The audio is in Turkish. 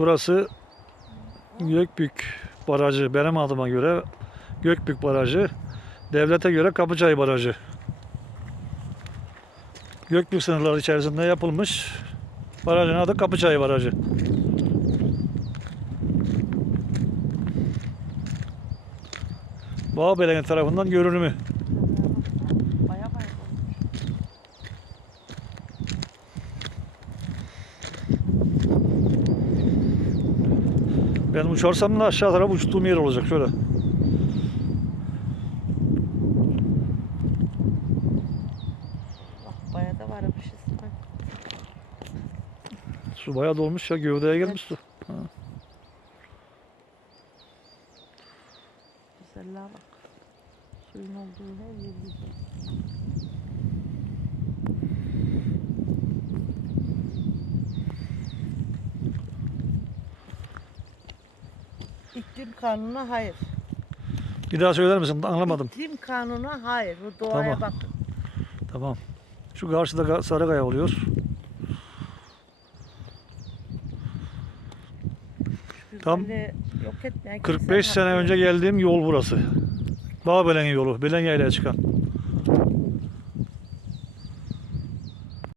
Burası Gökbük Barajı. Benim adıma göre Gökbük Barajı. Devlete göre Kapıçay Barajı. Gökbük sınırları içerisinde yapılmış. Barajın adı Kapıçay Barajı. Bağbelen tarafından görünümü. Baya baya olmuş. Ben uçarsam da aşağı tarafa uçtuğum yer olacak şöyle. Baya da varmışız. Su bayağı dolmuş ya gövdeye gelmiş su. Güzelliğe bak. Suyun olduğu her yer güzel. İklim kanununa hayır. Bir daha söyler misin? Anlamadım. İklim kanununa hayır. Bu doğaya Tamam. bakın. Tamam. Şu karşıda Ga- Sarıkaya oluyor. Tam Güzelliği yok etmeyen 45 kimsenin sene hakkı önce geldiğim yol burası. Bağbelen yolu. Belen yaylaya çıkan.